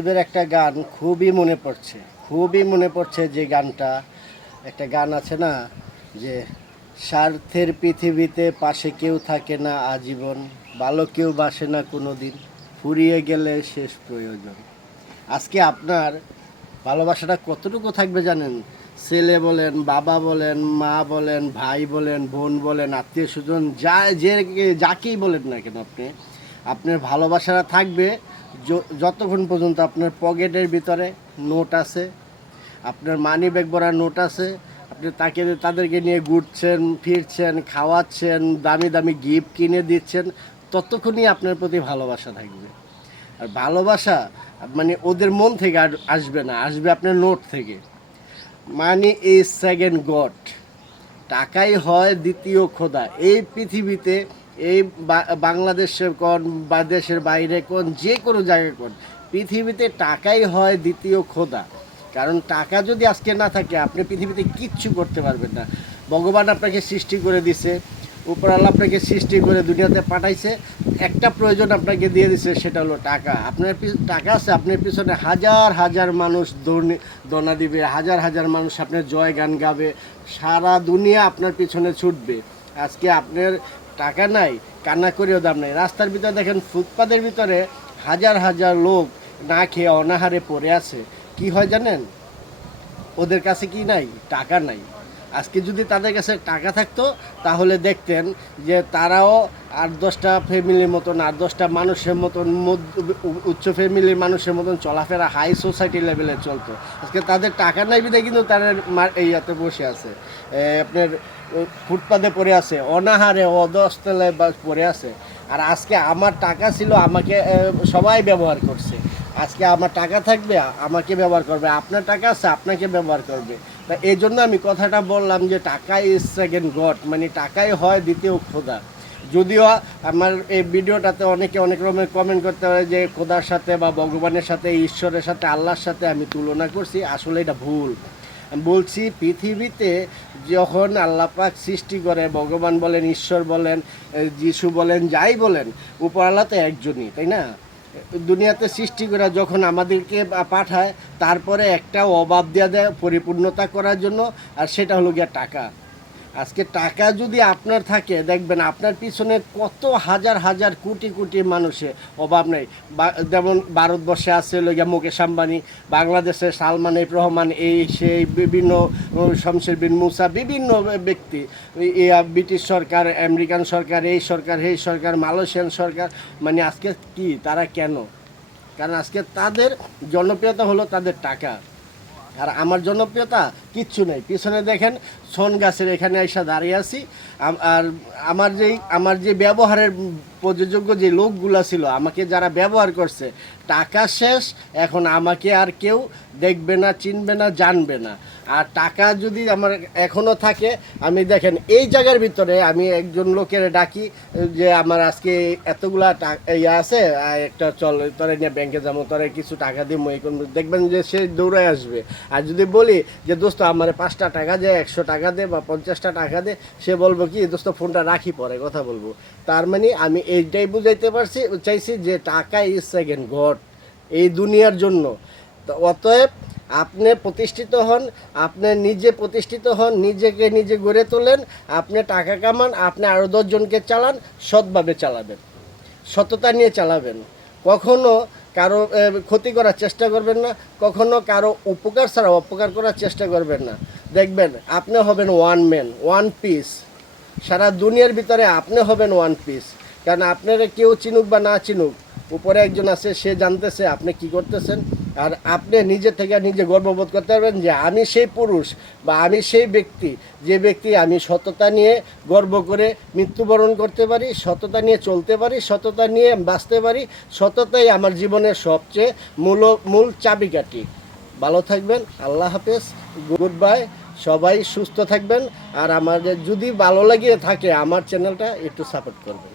এবার একটা গান খুবই মনে পড়ছে যে গানটা, একটা গান আছে না যে স্বার্থের পৃথিবীতে পাশে কেউ থাকে না আজীবন, ভালো কেউ বাসে না কোনো দিন, ফুরিয়ে গেলে শেষ প্রয়োজন। আজকে আপনার ভালোবাসাটা কতটুকু থাকবে জানেন? ছেলে বলেন, বাবা বলেন, মা বলেন, ভাই বলেন, বোন বলেন, আত্মীয় স্বজন যাকেই বলেন না কেন, আপনার ভালোবাসাটা থাকবে যতক্ষণ পর্যন্ত আপনার পকেটের ভিতরে নোট আছে, আপনার মানি ব্যাগ ভরা নোট আছে, আপনি তাদেরকে নিয়ে ঘুরছেন, ফিরছেন, খাওয়াচ্ছেন, দামি দামি গিফট কিনে দিচ্ছেন, ততক্ষণই আপনার প্রতি ভালোবাসা থাকবে। আর ভালোবাসা মানে ওদের মন থেকে আসবে না, আসবে আপনার নোট থেকে। মানি ইজ সেকেন্ড গড, টাকাই হয় দ্বিতীয় খোদা। এই পৃথিবীতে, এই বাংলাদেশে কোন বা দেশের বাইরে কোন, যে কোনো জায়গায় কোন, পৃথিবীতে টাকাই হয় দ্বিতীয় খোদা। কারণ টাকা যদি আজকে না থাকে, আপনি পৃথিবীতে কিচ্ছু করতে পারবেন না। ভগবান আপনাকে সৃষ্টি করে দিছে, উপরওয়ালা আপনাকে সৃষ্টি করে দুনিয়াতে পাঠাইছে, একটা প্রয়োজন আপনাকে দিয়ে দিছে, সেটা হলো টাকা। আপনার টাকা আছে, আপনার পিছনে হাজার হাজার মানুষ দোনা দিবে, হাজার হাজার মানুষ আপনার জয় গান গাবে, সারা দুনিয়া আপনার পিছনে ছুটবে। আজকে আপনার টাকা নাই, কান্না করেও দাম নাই। রাস্তার ভিতরে দেখেন, ফুটপাতের ভিতরে হাজার হাজার লোক না খেয়ে অনাহারে পড়ে আছে। কি হয় জানেন? ওদের কাছে কি নাই? টাকা নাই। আজকে যদি তাদের কাছে টাকা থাকতো, তাহলে দেখতেন যে তারাও 8-10টা ফ্যামিলির মতন, 8-10টা মানুষের মতন, উচ্চ ফ্যামিলির মানুষের মতন চলাফেরা, হাই সোসাইটি লেভেলে চলতো। আজকে তাদের টাকা নাই বিধায় কিন্তু তারা ইয়াতে বসে আছে, আপনার ফুটপাতে পড়ে আছে, অনাহারে অধস্তলে পড়ে আছে। আর আজকে আমার টাকা ছিল, আমাকে সবাই ব্যবহার করছে। আজকে আমার টাকা থাকবে, আমাকে ব্যবহার করবে, আপনার টাকা আছে, আপনাকে ব্যবহার করবে। তা এই জন্য আমি কথাটা বললাম যে টাকা ইজ সেকেন্ড গড, মানে টাকাই হয় দ্বিতীয় খোদা। যদিও আমার এই ভিডিওটাতে অনেকে অনেক রকমের কমেন্ট করতে পারে যে খোদার সাথে বা ভগবানের সাথে, ঈশ্বরের সাথে, আল্লাহর সাথে আমি তুলনা করছি। আসলে এটা ভুল। বলছি, পৃথিবীতে যখন আল্লাহ পাক সৃষ্টি করে, ভগবান বলেন, ঈশ্বর বলেন, যিশু বলেন, যাই বলেন, উপরওয়ালা তো একজনই, তাই না? দুনিয়াতে সৃষ্টি করে যখন আমাদেরকে পাঠায়, তারপরে একটা অভাব দেওয়া দেয় পরিপূর্ণতা করার জন্য, আর সেটা হলো গিয়ে টাকা। আজকে টাকা যদি আপনার থাকে, দেখবেন আপনার পিছনে কত হাজার হাজার কোটি কোটি মানুষের অভাব নেই। যেমন ভারতবর্ষে আছে হলো গিয়া মুকেশ আম্বানি, বাংলাদেশের সালমান এফ রহমান, এই সেই বিভিন্ন শমশের বিন মুসা, বিভিন্ন ব্যক্তি, ব্রিটিশ সরকার, আমেরিকান সরকার, এই সরকার, এই সরকার, মালয়েশিয়ান সরকার, মানে আজকে কি তারা কেন? কারণ আজকে তাদের জনপ্রিয়তা হলো তাদের টাকা। আর আমার জনপ্রিয়তা কিচ্ছু নেই। পিছনে দেখেন, সোন গাছের এখানে এসে দাঁড়িয়ে আছি। আর আমার যে ব্যবহারের প্রযোজ্য যে লোকগুলো ছিল, আমাকে যারা ব্যবহার করছে, টাকা শেষ, এখন আমাকে আর কেউ দেখবে না, চিনবে না, জানবে না। আর টাকা যদি আমার এখনও থাকে, আমি দেখেন এই জায়গার ভিতরে আমি একজন লোকের ডাকি যে আমার আজকে এতগুলা ইয়ে আছে, একটা চল তোরে নিয়ে ব্যাংকে যাবো, তোরে কিছু টাকা দিব, এই করবো, দেখবেন যে সে দৌড়ে আসবে। আর যদি বলি যে দোস্ত আমার 5টা টাকা দে, 100 টাকা দে বা 50টা টাকা দে, সে বলবো কি দোস্ত ফোনটা রাখি, পরে কথা বলবো। তার মানে আমি এইটাই বুঝাইতে চাইছি যে টাকা ইজ সেকেন্ড গড এই দুনিয়ার জন্য। তো অতএব আপনি প্রতিষ্ঠিত হন, আপনি নিজে প্রতিষ্ঠিত হন, নিজেকে নিজে গড়ে তোলেন, আপনি টাকা কামান, আপনি আরও 10 জনকে চালান, সৎভাবে চালাবেন, সততা নিয়ে চালাবেন। কখনো কারো ক্ষতি করার চেষ্টা করবেন না, কখনো কারো উপকার ছাড়া অপকার করার চেষ্টা করবেন না। দেখবেন আপনি হবেন ওয়ান ম্যান, ওয়ান পিস। সারা দুনিয়ার ভিতরে আপনি হবেন ওয়ান পিস। কারণ আপনারা কেউ চিনুক বা না চিনুক, উপরে একজন আছে, সে জানতেছে আপনি কি করতেছেন। আর আপনি নিজে থেকে নিজে গর্ববোধ করতে পারবেন যে আমি সেই পুরুষ বা আমি সেই ব্যক্তি, যে ব্যক্তি আমি সততা নিয়ে গর্ব করে মৃত্যুবরণ করতে পারি, সততা নিয়ে চলতে পারি, সততা নিয়ে বাঁচতে পারি। সততাই আমার জীবনের সবচেয়ে মূল চাবিকাঠি। ভালো থাকবেন, আল্লাহ হাফেজ, গুড বাই। সবাই সুস্থ থাকবেন। আর আমাদের যদি ভালো লাগে থাকে, আমার চ্যানেলটা একটু সাপোর্ট করবেন।